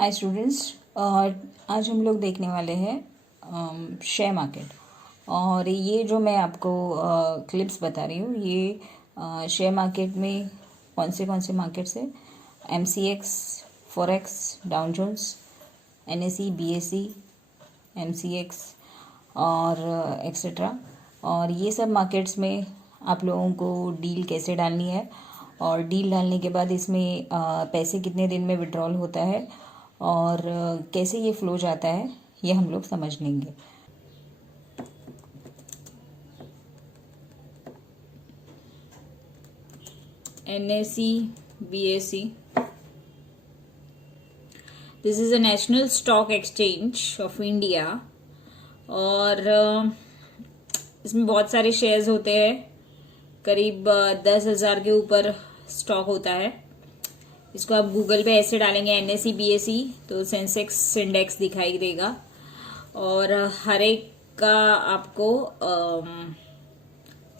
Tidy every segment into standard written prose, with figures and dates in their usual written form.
Hi students. आज हम लोग देखने वाले हैं शेयर मार्केट। और ये जो मैं आपको क्लिप्स बता रही हूँ ये शेयर मार्केट में कौन से मार्केट्स है। MCX, forex, Dow Jones, NSE, BSE, MCX और एक्सेट्रा। और ये सब मार्केट्स में आप लोगों को डील कैसे डालनी है और डील डालने के बाद इसमें पैसे कितने दिन में विड्रॉल होता है और कैसे ये फ्लो जाता है ये हम लोग समझ लेंगे। NSE, BSE, this is a national stock exchange of India. और इसमें बहुत सारे शेयर्स होते हैं, करीब 10,000 के ऊपर स्टॉक होता है। इसको आप गूगल पे ऐसे डालेंगे NSE, BSE तो सेंसेक्स इंडेक्स दिखाई देगा और हर एक का आपको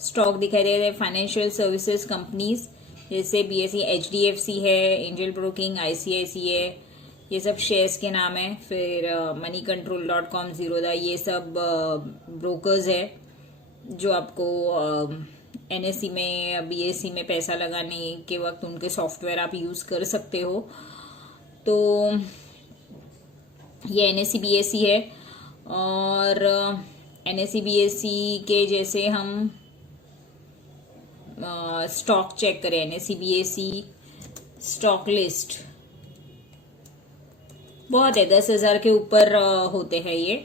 स्टॉक दिखाई देगा। फाइनेंशियल सर्विसेज कंपनीज जैसे BSE, HDFC है, एंजल ब्रोकिंग, ICICI, ये सब शेयर्स के नाम है। फिर moneycontrol.com, ज़ीरोधा, ये सब ब्रोकर्स है जो आपको NSE में, BSE में पैसा लगाने के वक्त उनके सॉफ्टवेयर आप यूज़ कर सकते हो। तो ये NSE, BSE है। और NSE, BSE के जैसे हम स्टॉक चेक करें, NSE, BSE स्टॉक लिस्ट बहुत है, 10,000 के ऊपर होते हैं ये।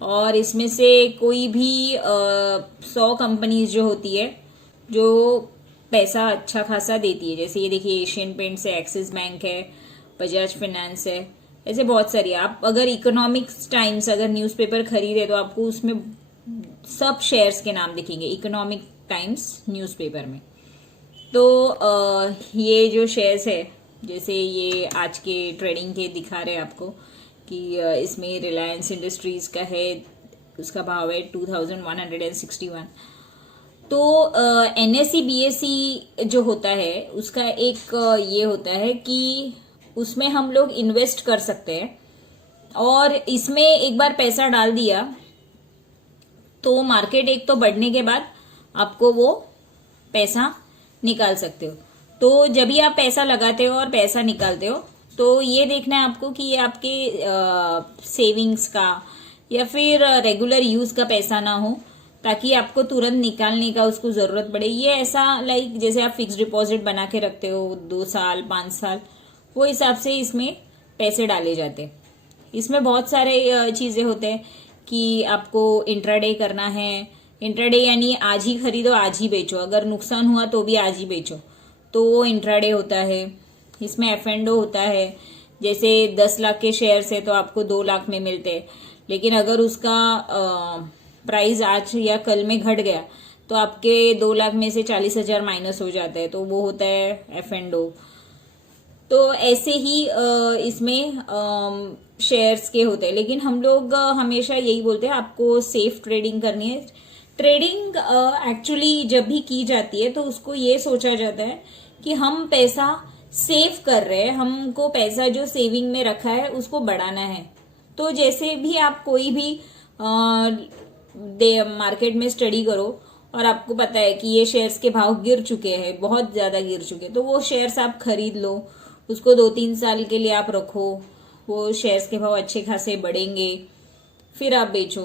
और इसमें से कोई भी 100 कंपनीज जो होती है जो पैसा अच्छा खासा देती है, जैसे ये देखिए एशियन पेंट्स है, एक्सिस बैंक है, बजाज फाइनेंस है, ऐसे बहुत सारी। आप अगर इकोनॉमिक्स टाइम्स अगर न्यूज़पेपर खरीदे तो आपको उसमें सब शेयर्स के नाम दिखेंगे, इकोनॉमिक टाइम्स न्यूज़पेपर में। तो ये जो शेयर्स है, जैसे ये आज के ट्रेडिंग के दिखा रहे हैं आपको कि इसमें रिलायंस इंडस्ट्रीज का है, उसका भाव है 2161। तो NSE, BSE जो होता है उसका एक ये होता है कि उसमें हम लोग इन्वेस्ट कर सकते हैं और इसमें एक बार पैसा डाल दिया तो मार्केट एक तो बढ़ने के बाद आपको वो पैसा निकाल सकते हो। तो जब भी आप पैसा लगाते हो और पैसा निकालते हो तो ये देखना है आपको कि ये आपके सेविंग्स का या फिर रेगुलर यूज का पैसा ना हो, ताकि आपको तुरंत निकालने का उसको जरूरत पड़े। ये ऐसा लाइक जैसे आप फिक्स डिपॉजिट बना के रखते हो 2 साल 5 साल, वो हिसाब से इसमें पैसे डाले जाते हैं। इसमें बहुत सारे चीजें होते हैं कि आपको इंट्राडे करना है। इंट्राडे यानी आज ही खरीदो आज ही बेचो, अगर नुकसान हुआ तो भी आज ही बेचो, तो वो इंट्राडे होता है। इसमें F&O होता है, जैसे 10 लाख के शेयर्स है तो आपको 2 लाख में मिलते हैं, लेकिन अगर उसका प्राइस आज या कल में घट गया तो आपके 2 लाख में से 40,000 माइनस हो जाता है, तो वो होता है F&O। तो ऐसे ही इसमें शेयर्स के होते हैं, लेकिन हम लोग हमेशा यही बोलते हैं आपको सेफ ट्रेडिंग करनी है। ट्रेडिंग एक्चुअली जब भी की जाती है तो उसको ये सोचा जाता है कि हम पैसा सेव कर रहे हैं, हमको पैसा जो सेविंग में रखा है उसको बढ़ाना है। तो जैसे भी आप कोई भी मार्केट में स्टडी करो और आपको पता है कि ये शेयर्स के भाव गिर चुके हैं, बहुत ज्यादा गिर चुके हैं, तो वो शेयर्स आप खरीद लो, उसको 2-3 साल के लिए आप रखो, वो शेयर्स के भाव अच्छे खासे बढ़ेंगे, फिर आप बेचो।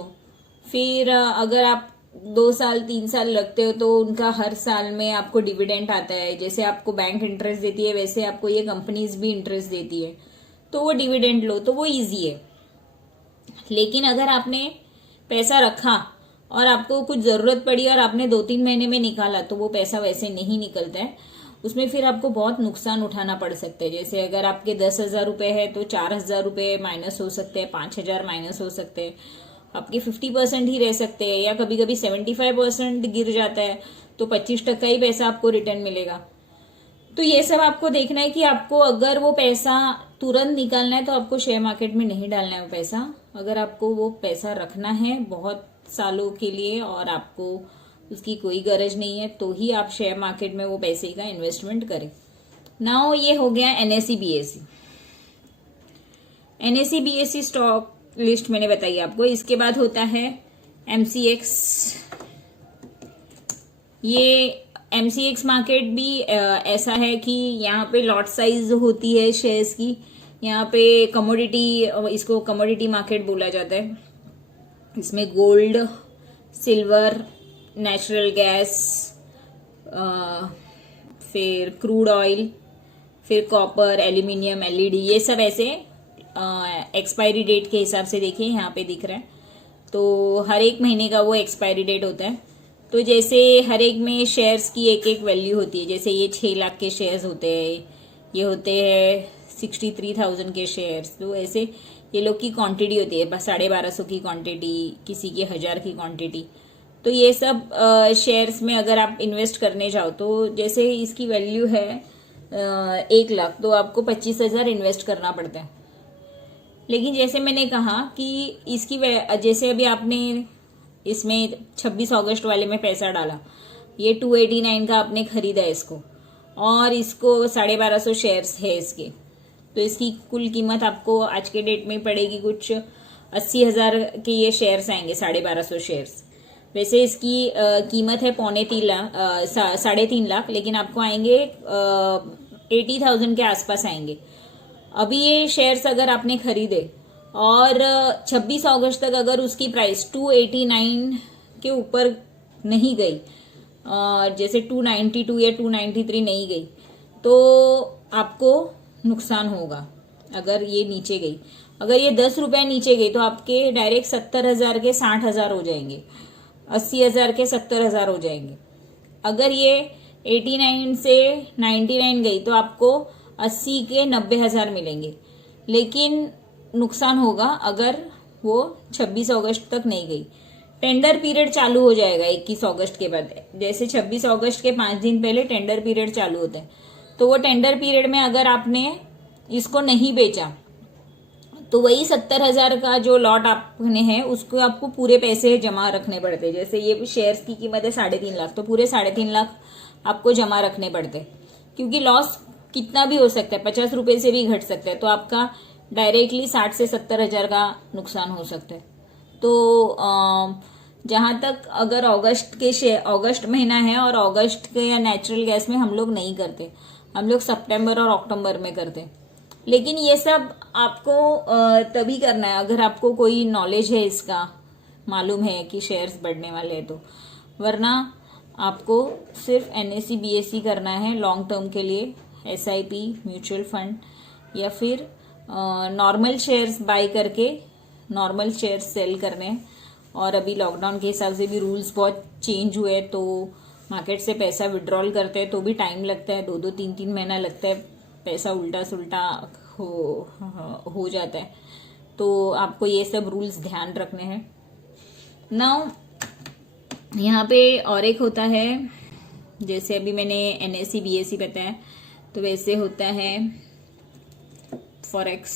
फिर अगर आप 2 साल 3 साल लगते हो तो उनका हर साल में आपको डिविडेंड आता है। जैसे आपको बैंक इंटरेस्ट देती है वैसे आपको ये कंपनीज भी इंटरेस्ट देती है, तो वो डिविडेंड लो, तो वो इजी है। लेकिन अगर आपने पैसा रखा और आपको कुछ जरूरत पड़ी और आपने 2-3 महीने में निकाला तो वो पैसा वैसे नहीं निकलता है, उसमें फिर आपको बहुत नुकसान उठाना पड़ सकता है। जैसे अगर आपके 10,000 रुपए है तो 4,000 रुपए माइनस हो सकते हैं, 5,000 माइनस हो सकते हैं, आपके 50% ही रह सकते हैं, या कभी कभी 75% गिर जाता है तो 25% ही पैसा आपको रिटर्न मिलेगा। तो ये सब आपको देखना है कि आपको अगर वो पैसा तुरंत निकालना है तो आपको शेयर मार्केट में नहीं डालना है वो पैसा। अगर आपको वो पैसा रखना है बहुत सालों के लिए और आपको उसकी कोई गरज नहीं है तो ही आप शेयर मार्केट में वो पैसे का इन्वेस्टमेंट करें। नाउ ये हो गया NSE, BSE। NSE BSE stock list मैंने बताई आपको। इसके बाद होता है MCX। ये MCX मार्केट भी ऐसा है कि यहाँ पे लॉट साइज होती है शेयर्स की। यहाँ पे कमोडिटी, इसको कमोडिटी मार्केट बोला जाता है। इसमें गोल्ड, सिल्वर, नेचुरल गैस, फिर क्रूड ऑयल, फिर कॉपर, एल्यूमिनियम, LED, ये सब ऐसे एक्सपायरी डेट के हिसाब से देखिए यहाँ पे दिख रहा है। तो हर एक महीने का वो एक्सपायरी डेट होता है। तो जैसे हर एक में शेयर्स की एक एक वैल्यू होती है। जैसे ये 6 लाख के शेयर्स होते हैं, ये होते हैं 63,000 के शेयर्स। तो ऐसे ये लोग की क्वांटिटी होती है, 1250 की क्वांटिटी, किसी की 1000 की क्वांटिटी। तो ये सब शेयर्स में अगर आप इन्वेस्ट करने जाओ तो जैसे इसकी वैल्यू है 1 लाख, तो आपको 25,000 इन्वेस्ट करना पड़ता है। लेकिन जैसे मैंने कहा कि इसकी जैसे अभी आपने इसमें 26 अगस्त वाले में पैसा डाला, ये 289 का आपने खरीदा इसको, और इसको 1250 शेयर्स है इसके, तो इसकी कुल कीमत आपको आज के डेट में पड़ेगी कुछ 80,000 के ये शेयर्स आएंगे, 1250 शेयर्स। वैसे इसकी कीमत है 3.5 लाख, लेकिन आपको आएंगे 80,000 के आसपास आएंगे। अभी ये शेयर्स अगर आपने खरीदे और 26 अगस्त तक अगर उसकी प्राइस 289 के ऊपर नहीं गई, जैसे 292 या 293 नहीं गई, तो आपको नुकसान होगा। अगर ये नीचे गई, अगर ये 10 रुपए नीचे गई तो आपके डायरेक्ट 70,000 के 60,000 हो जाएंगे, 80,000 के 70,000 हो जाएंगे। अगर ये 89 से 99 गई तो आपको 80 के 90,000 मिलेंगे। लेकिन नुकसान होगा अगर वो 26 अगस्त तक नहीं गई। टेंडर पीरियड चालू हो जाएगा 21 अगस्त के बाद। जैसे 26 अगस्त के 5 दिन पहले टेंडर पीरियड चालू होता है, तो वो टेंडर पीरियड में अगर आपने इसको नहीं बेचा तो वही 70,000 का जो लॉट आपने है उसको आपको पूरे पैसे जमा रखने पड़ते। जैसे ये शेयर्स की कीमत है 3.5 लाख, तो पूरे 3.5 लाख आपको जमा रखने पड़ते, क्योंकि लॉस कितना भी हो सकता है, 50 रुपए से भी घट सकता है। तो आपका डायरेक्टली 60 से 70,000 का नुकसान हो सकता है। तो जहां तक अगर अगस्त महीना है और अगस्त के या नेचुरल गैस में हम लोग नहीं करते, हम लोग सितंबर और अक्टूबर में करते। लेकिन ये सब आपको तभी करना है अगर आपको कोई नॉलेज है, इसका मालूम है कि शेयर्स बढ़ने वाले हैं तो, वरना आपको सिर्फ NSE BSE करना है लॉन्ग टर्म के लिए, SIP, म्यूचुअल फंड, या फिर नॉर्मल शेयर्स बाय करके नॉर्मल शेयर्स सेल करने हैं। और अभी लॉकडाउन के हिसाब से भी रूल्स बहुत चेंज हुए, तो मार्केट से पैसा विड्रॉल करते हैं तो भी टाइम लगता है, 2-2, 3-3 महीना लगता है, पैसा उल्टा सुल्टा हो जाता है। तो आपको ये सब रूल्स ध्यान रखने हैं। नाउ यहाँ पे और एक होता है, जैसे अभी मैंने NSE BSE बताया, तो वैसे होता है फॉरेक्स।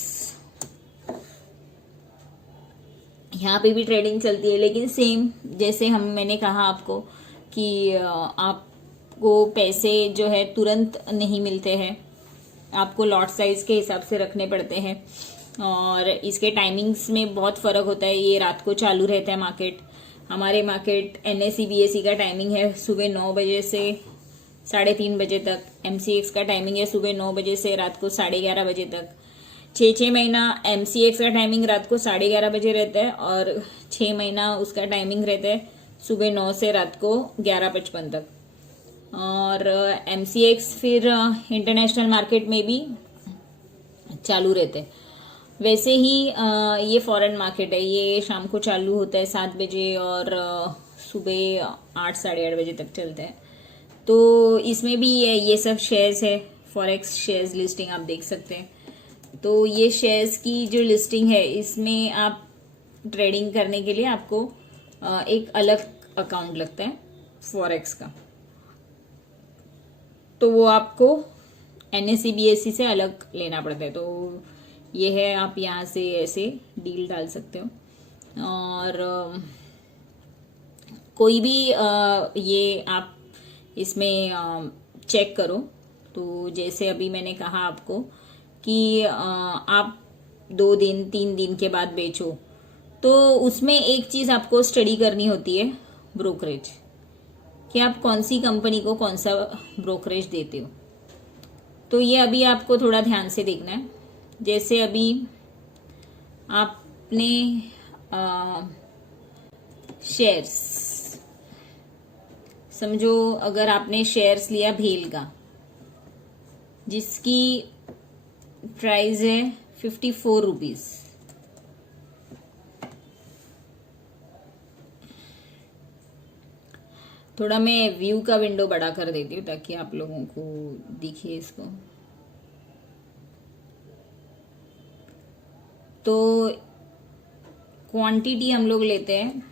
यहाँ पे भी ट्रेडिंग चलती है, लेकिन सेम जैसे मैंने कहा आपको कि आपको पैसे जो है तुरंत नहीं मिलते हैं, आपको लॉट साइज के हिसाब से रखने पड़ते हैं, और इसके टाइमिंग्स में बहुत फर्क होता है। ये रात को चालू रहता है मार्केट। हमारे मार्केट NSE BSE का टाइमिंग है सुबह 9 बजे से 3:30 बजे तक। MCX का टाइमिंग है सुबह 9 बजे से रात को 11:30 बजे तक। 6 महीना MCX का टाइमिंग रात को 11:30 बजे रहता है, और 6 महीना उसका टाइमिंग रहता है सुबह 9 से रात को 11:55 तक। और MCX फिर इंटरनेशनल मार्केट में भी चालू रहते हैं। वैसे ही ये फॉरेन मार्केट है, ये शाम को चालू होता है 7 बजे और सुबह 8 साढ़े 8 बजे तक चलता है। तो इसमें भी ये सब शेयर्स है, फॉरेक्स शेयर्स लिस्टिंग आप देख सकते हैं। तो ये शेयर्स की जो लिस्टिंग है, इसमें आप ट्रेडिंग करने के लिए आपको एक अलग अकाउंट लगता है फॉरेक्स का, तो वो आपको NSE BSE से अलग लेना पड़ता है। तो ये है, आप यहाँ से ऐसे डील डाल सकते हो। और कोई भी ये आप इसमें चेक करो। तो जैसे अभी मैंने कहा आपको कि आप 2 दिन 3 दिन के बाद बेचो, तो उसमें एक चीज आपको स्टडी करनी होती है, ब्रोकरेज, कि आप कौन सी कंपनी को कौन सा ब्रोकरेज देते हो। तो ये अभी आपको थोड़ा ध्यान से देखना है। जैसे अभी आपने शेयर्स, समझो अगर आपने शेयर्स लिया भेल का, जिसकी प्राइस है 54 रुपीज, थोड़ा मैं व्यू का विंडो बड़ा कर देती हूँ ताकि आप लोगों को दिखे इसको। तो क्वांटिटी हम लोग लेते हैं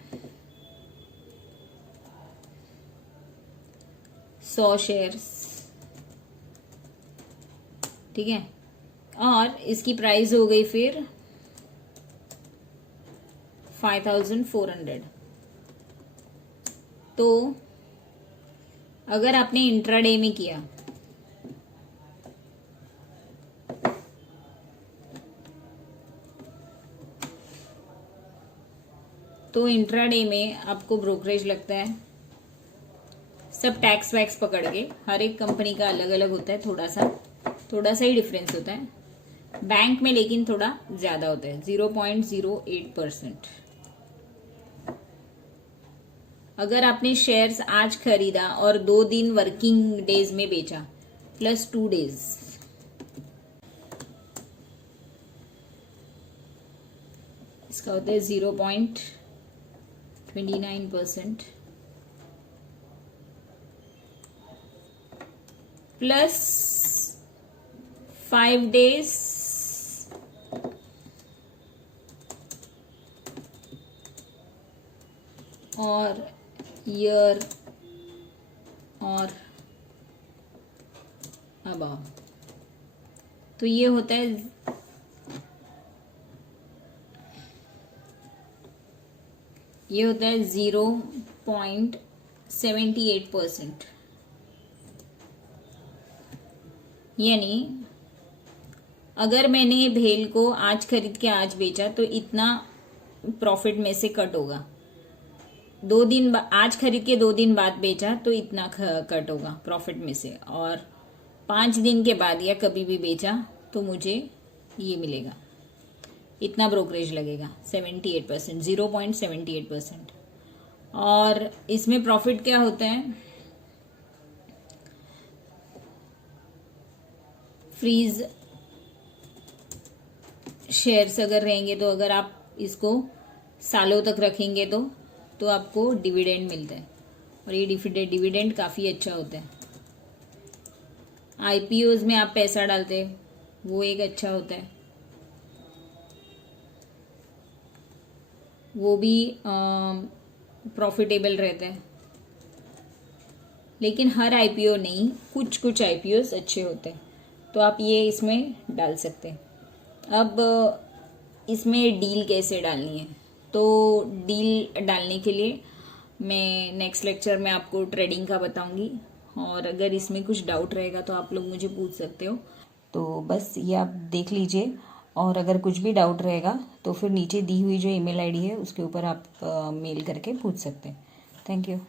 100 शेयर्स, ठीक है, और इसकी प्राइस हो गई फिर 5400। तो अगर आपने इंट्राडे में किया तो इंट्राडे में आपको ब्रोकरेज लगता है, सब टैक्स वैक्स पकड़ के, हर एक कंपनी का अलग अलग होता है, थोड़ा सा ही डिफरेंस होता है बैंक में, लेकिन थोड़ा ज्यादा होता है 0.08%। अगर आपने शेयर्स आज खरीदा और 2 दिन वर्किंग डेज में बेचा प्लस 2 डेज, इसका होता है 0.29% प्लस 5 डेज और ईयर और अबाव, तो ये होता है 0.78%। यानी अगर मैंने भेल को आज खरीद के आज बेचा तो इतना प्रॉफिट में से कट होगा, 2 दिन आज खरीद के 2 दिन बाद बेचा तो इतना कट होगा प्रॉफिट में से, और 5 दिन के बाद या कभी भी बेचा तो मुझे ये मिलेगा, इतना ब्रोकरेज लगेगा 78%, 0.78%। और इसमें प्रॉफिट क्या होता है, फ्रीज शेयर्स अगर रहेंगे तो अगर आप इसको सालों तक रखेंगे तो आपको डिविडेंड मिलता है, और ये डिविडेंड काफ़ी अच्छा होता है। आईपीओज में आप पैसा डालते हैं, वो एक अच्छा होता है, वो भी प्रॉफिटेबल रहता है। लेकिन हर आईपीओ नहीं, कुछ आईपीओज अच्छे होते हैं, तो आप ये इसमें डाल सकते हैं। अब इसमें डील कैसे डालनी है, तो डील डालने के लिए मैं नेक्स्ट लेक्चर में आपको ट्रेडिंग का बताऊंगी, और अगर इसमें कुछ डाउट रहेगा तो आप लोग मुझे पूछ सकते हो। तो बस ये आप देख लीजिए, और अगर कुछ भी डाउट रहेगा तो फिर नीचे दी हुई जो ईमेल आईडी है उसके ऊपर आप मेल करके पूछ सकते हैं। Thank you.